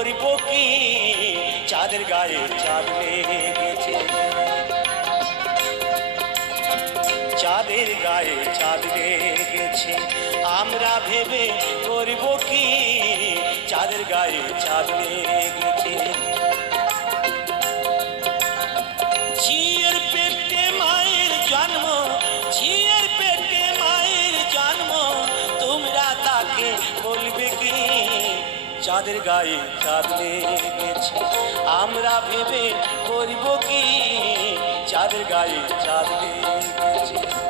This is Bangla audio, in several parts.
ধরিব কি চাঁদের গায়ে চাঁদ গেছে চাঁদের গায়ে চাঁদ গেছে আমরা ভেবে করব কি চাঁদের গায়ে চাঁদ গেছে আমাদের গায়ে চাঁদ লেগেছে। আমরা ভেবে করিব কি? চাঁদের গায়ে চাঁদ লেগেছে।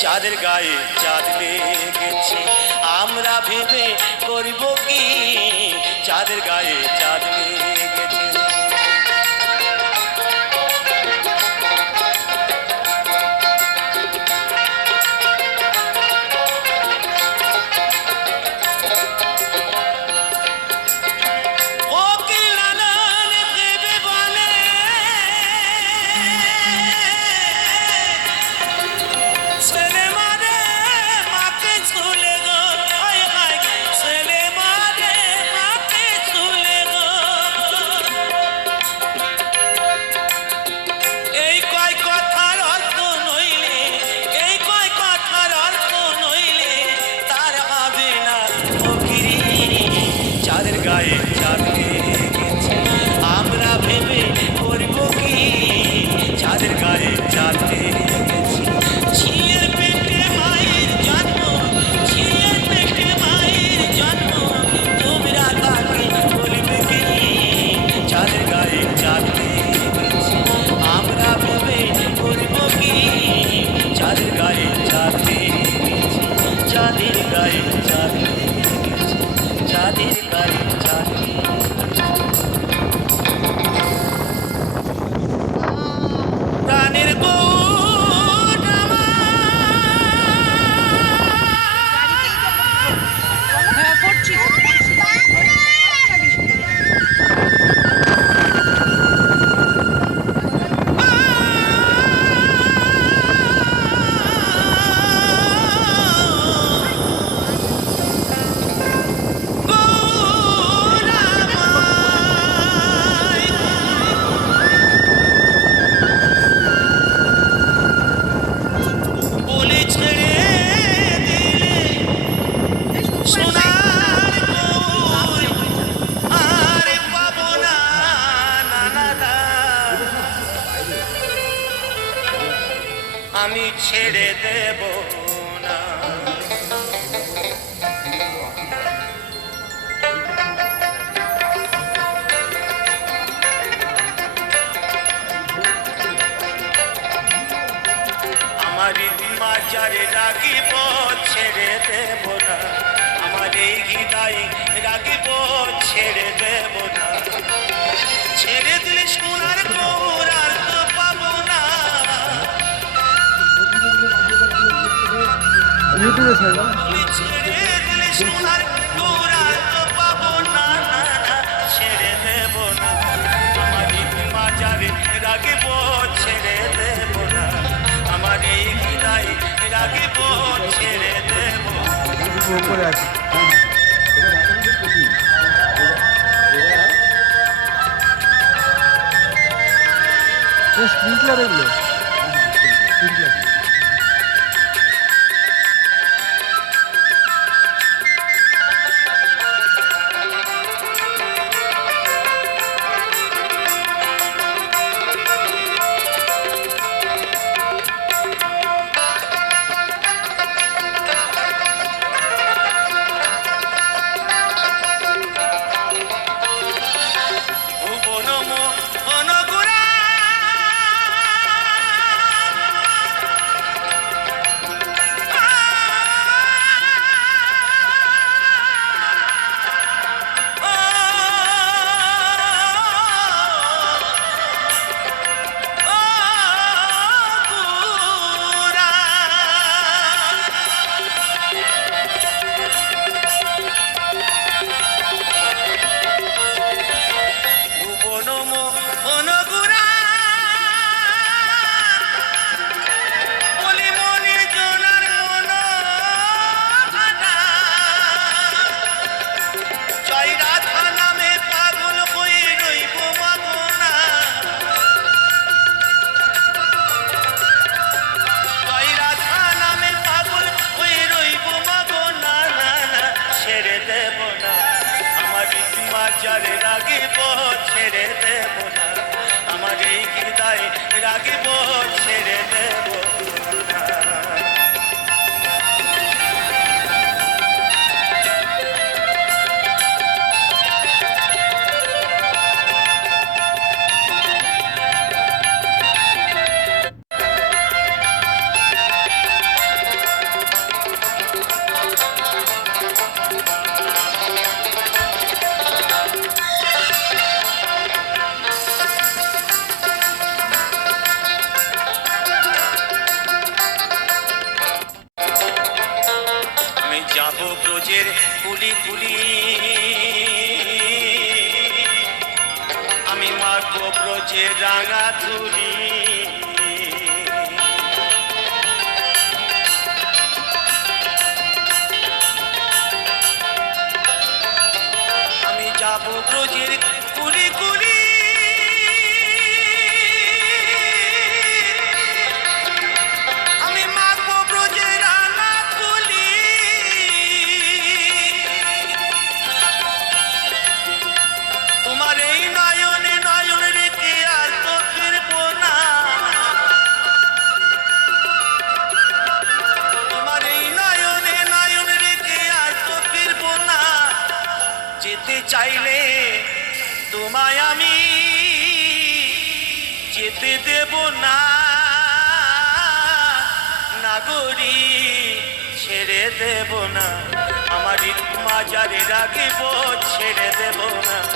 চাঁদের গায়ে চাঁদ গেছে আমরা ভেবে করিব কি? চাঁদের গায়ে চাঁদ যারে রাগিব ছেড়ে দেব না। আমার এই গীতাই রাগিব ছেড়ে দেব না। ছেড়ে দিলে সোনার গৌর আর তো পাব না। উপরে আছে স্প্রিংকলার এগুলো। ব্রজে রাঙা ধুলি। আমি যাব ব্রজের কুড়ি কুড়ি চাইলে তোমায় আমি যেতে দেব না। নাগরি ছেড়ে দেব না। আমার মাজারে রাখিব, ছেড়ে দেব না।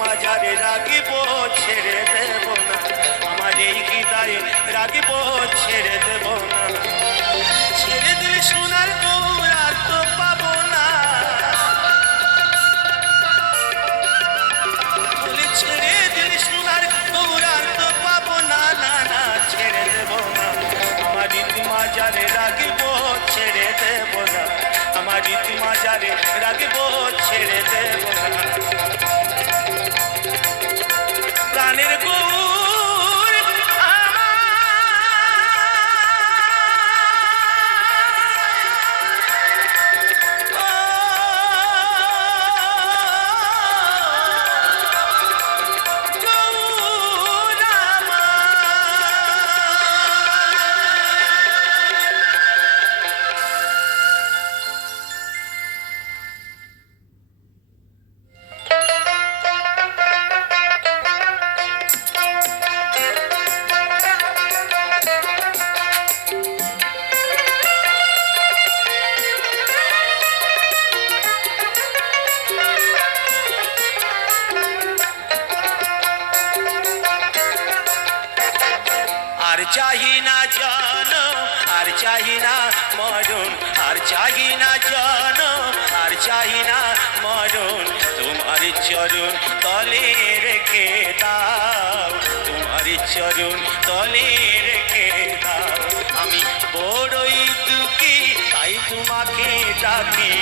মাঝারে রাগিব, ছেড়ে দেব না। আমার এই রাগিব, ছেড়ে দেব না। ছেড়ে দিলে সোনার গৌর তো পাবো না। ছেড়ে দিলে সোনার গৌর তো পাবো না না না, ছেড়ে দেব না। আমার মাঝারে ছেড়ে দেব না। আমার মাঝারে ছেড়ে দেব চাহি না জন, আর চাহি না মরণ। তোমার চরণ তলে রেখে দাও। তোমার চরণ তলে রেখে দাও। আমি বড়ই দুঃখী, তাই তোমাকে ডাকি।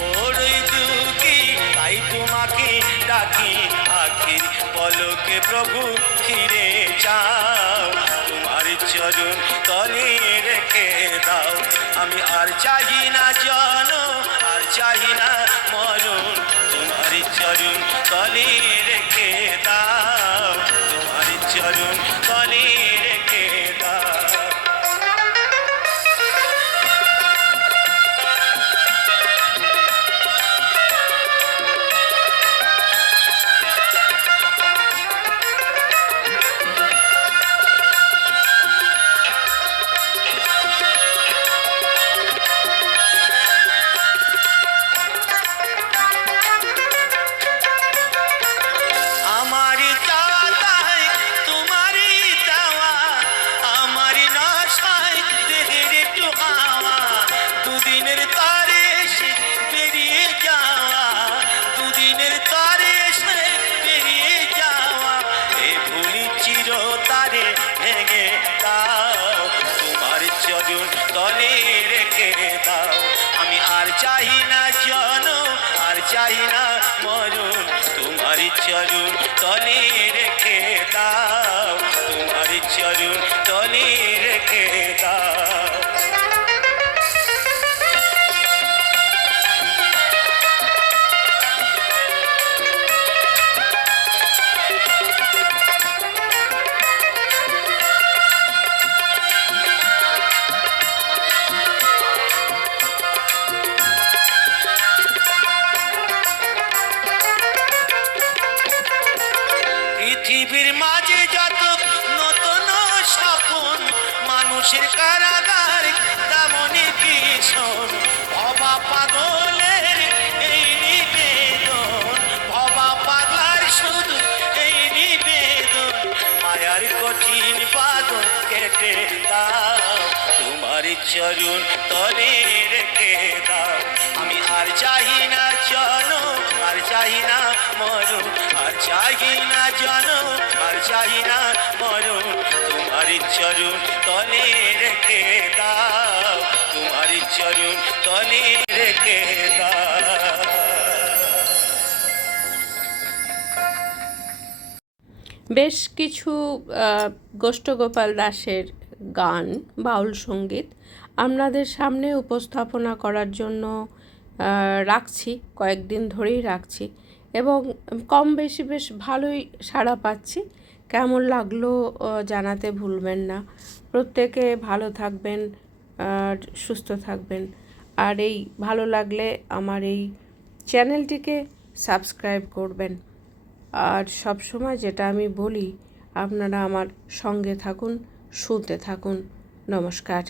বড়ই দুঃখী, তাই তোমাকে ডাকি। আখির পলকে প্রভু ফিরে যাও। তোমার চরণ তলে রেখে দাও। আমি আর চাহি না জন আর চাহি না আর না আর চাহি না মরণ। তোমার চরণ তলে রেখে দাও, তোমার চরণ তলে রেখে দাও। মানুষের কারাগার, তেমনই ভীষণ ভবা পাগলের এই নিবেদন, ভবা পাগলার শুধু এই নিবেদন। মায়ার কঠিন বাদন কেটে দাও, তোমার চরণ তলে রেখে দাও। আমি আর চাহি না জন আর চাহি না মরণ, আর চাহি না জন আর চাহি না মরণ। তোমার চরণ তলে রেখে দাও তোমার চরণ তলে রেখে দাও। বেশ কিছু গোষ্ঠগোপাল দাসের গান, বাউল সংগীত আপনাদের সামনে উপস্থাপনা করার জন্য রাখছি, কয়েকদিন ধরেই রাখছি এবং কম বেশি বেশ ভালোই সাড়া পাচ্ছি। কেমন লাগল জানাতে ভুলবেন না। প্রত্যেকে ভালো থাকবেন, আর সুস্থ থাকবেন। আর এই ভালো লাগলে আমার এই চ্যানেলটিকে সাবস্ক্রাইব করবেন। আর সব সময় যেটা আমি বলি, আপনারা আমার সঙ্গে থাকুন, শুনতে থাকুন। নমস্কার।